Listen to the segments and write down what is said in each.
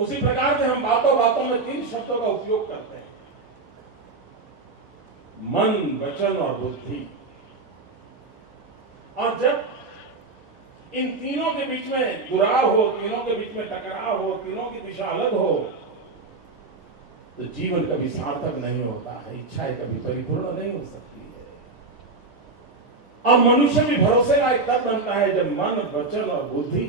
उसी प्रकार से हम बातों बातों में 3 शब्दों का उपयोग करते हैं, मन, वचन और बुद्धि। और जब इन तीनों के बीच में जुड़ाव हो, तीनों के बीच में टकराव हो, तीनों की दिशा अलग हो, तो जीवन कभी सार्थक नहीं होता है, इच्छाएं कभी परिपूर्ण नहीं हो सकती है। और मनुष्य भी भरोसे का एक तब बनता है जब मन, वचन और बुद्धि,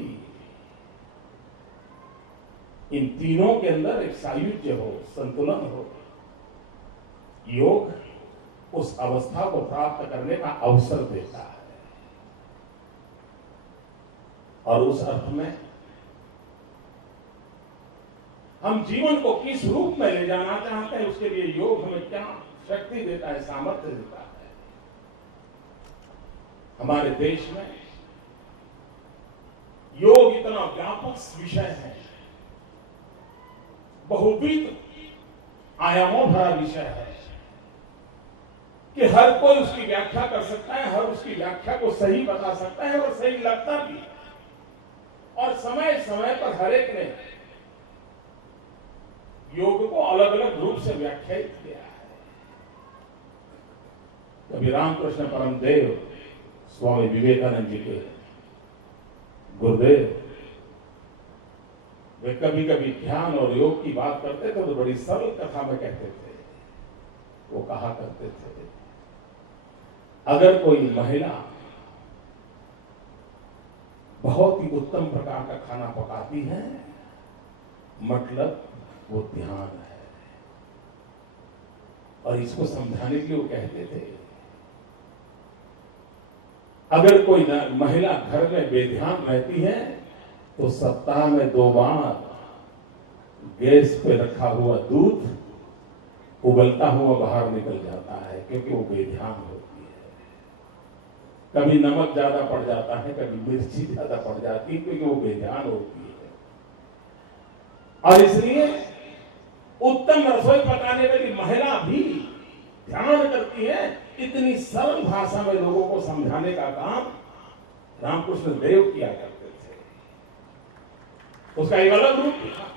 इन तीनों के अंदर एक सायुज्य हो, संतुलन हो। योग उस अवस्था को प्राप्त करने का अवसर देता है। और उस अर्थ में हम जीवन को किस रूप में ले जाना चाहते हैं, उसके लिए योग हमें क्या शक्ति देता है, सामर्थ्य देता है। हमारे देश में योग इतना व्यापक विषय है, बहुविध आयामों भरा विषय है कि हर कोई उसकी व्याख्या कर सकता है, हर उसकी व्याख्या को सही बता सकता है और सही लगता भी है। और समय समय पर हर एक ने योग को अलग अलग रूप से व्याख्यायित किया है। कभी रामकृष्ण परमदेव स्वामी विवेकानंद जी के गुरुदेव, वे कभी कभी ध्यान और योग की बात करते थे तो बड़ी सरल कथा में कहते थे। वो कहा करते थे, अगर कोई महिला बहुत ही उत्तम प्रकार का खाना पकाती है, मतलब वो ध्यान है। और इसको समझाने के लिए वो कहते थे, अगर कोई महिला घर में बेध्यान रहती है तो सप्ताह में 2 बार गैस पे रखा हुआ दूध उबलता हुआ बाहर निकल जाता है, क्योंकि वो बेध्यान होती है। कभी नमक ज्यादा पड़ जाता है, कभी मिर्ची ज्यादा पड़ जाती है, क्योंकि वो बेध्यान होती है। और इसलिए उत्तम रसोई पकाने वाली महिला भी ध्यान करती है। इतनी सरल भाषा में लोगों को समझाने का काम रामकृष्ण देव किया करते थे। उसका एक अलग रूप था।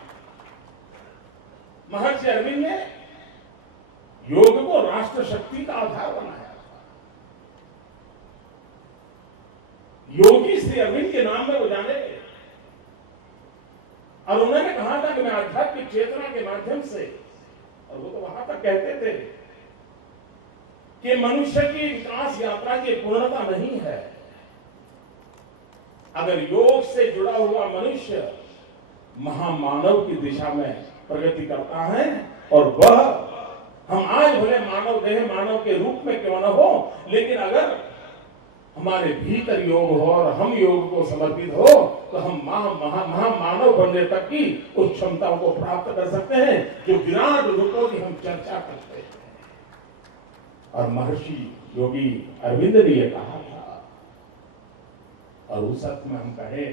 महर्षि अरविंद ने योग को राष्ट्र शक्ति का आधार बनाया। योगी श्री अरविंद के नाम में वो जाने गए और उन्होंने कहा था कि मैं आध्यात्मिक चेतना के माध्यम से, और वो तो वहां तक कहते थे कि मनुष्य की विकास यात्रा की पूर्णता नहीं है अगर योग से जुड़ा हुआ मनुष्य महामानव की दिशा में प्रगति करता है। और वह, हम आज भले मानव देह, मानव के रूप में क्यों न हो, लेकिन अगर हमारे भीतर योग हो और हम योग को समर्पित हो तो हम महामानव बनने तक की उस क्षमताओं को प्राप्त कर सकते हैं जो विराट रूपों की हम चर्चा करते हैं। और महर्षि योगी अरविंद ने यह कहा था। और उस अर्थ में हम कहें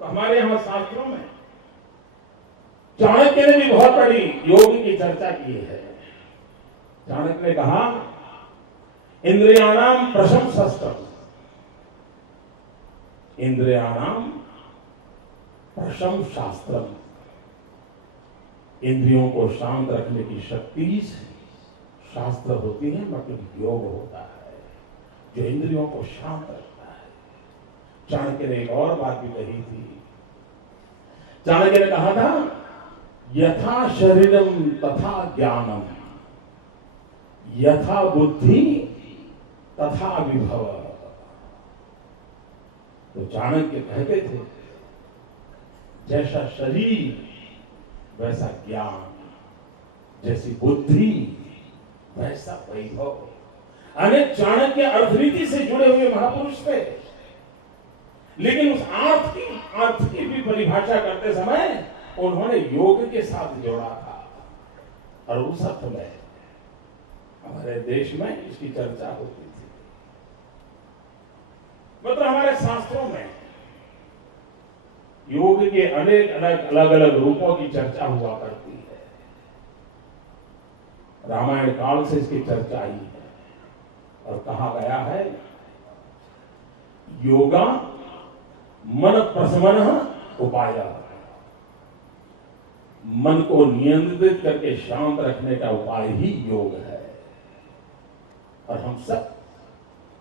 तो हमारे यहां शास्त्रों में चाणक्य ने भी बहुत बड़ी योग की चर्चा की है। चाणक्य ने कहा, इंद्रियाणाम प्रशंसस्तम, इंद्रियाणाम प्रशंसास्त्रम। इंद्रियों को शांत रखने की शक्ति शास्त्र होती है, मतलब योग होता है जो इंद्रियों को शांत रखता है। चाणक्य ने एक और बात भी कही थी। चाणक्य ने कहा था, यथा शरीरम तथा ज्ञानम, यथा बुद्धि तथा विभव। तो चाणक्य कहते थे, जैसा शरीर वैसा ज्ञान, जैसी बुद्धि वैसा वैभव। अनेक चाणक्य अर्थनीति से जुड़े हुए महापुरुष थे, लेकिन उस अर्थ की भी परिभाषा करते समय उन्होंने योग के साथ जोड़ा था। और उस अर्थ में हमारे देश में इसकी चर्चा होती थी। मतलब हमारे शास्त्रों में योग के अनेक अलग अलग रूपों की चर्चा हुआ करती है। रामायण काल से इसकी चर्चा आई है और कहा गया है, योगा मन प्रशमन उपाय। मन को नियंत्रित करके शांत रखने का उपाय ही योग है। और हम सब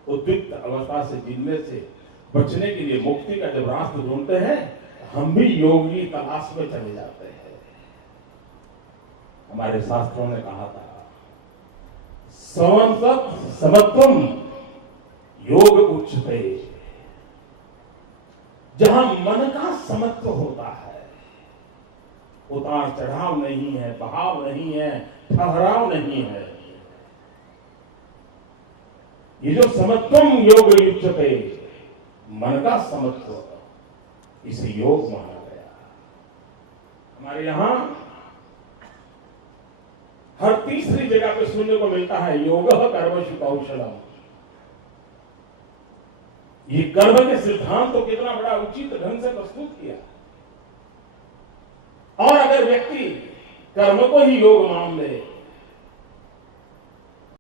उद्विग्न अवस्था से जीने से बचने के लिए मुक्ति का जब रास्ता ढूंढते हैं, हम भी योग की तलाश में चले जाते हैं। हमारे शास्त्रों ने कहा था, समत्वम योग उच्चते। जहां मन का समत्व होता है, उतार चढ़ाव नहीं है, बहाव नहीं है, ठहराव नहीं है, ये जो समत्वम योग उच्चते, मन का समत्व, इसे योग माना गया। हमारे यहां हर तीसरी जगह पे सुनने को मिलता है योग कर्मसु कौशलम। ये कर्म के सिद्धांत तो कितना बड़ा उचित ढंग से प्रस्तुत किया। और अगर व्यक्ति कर्म को ही योग मान ले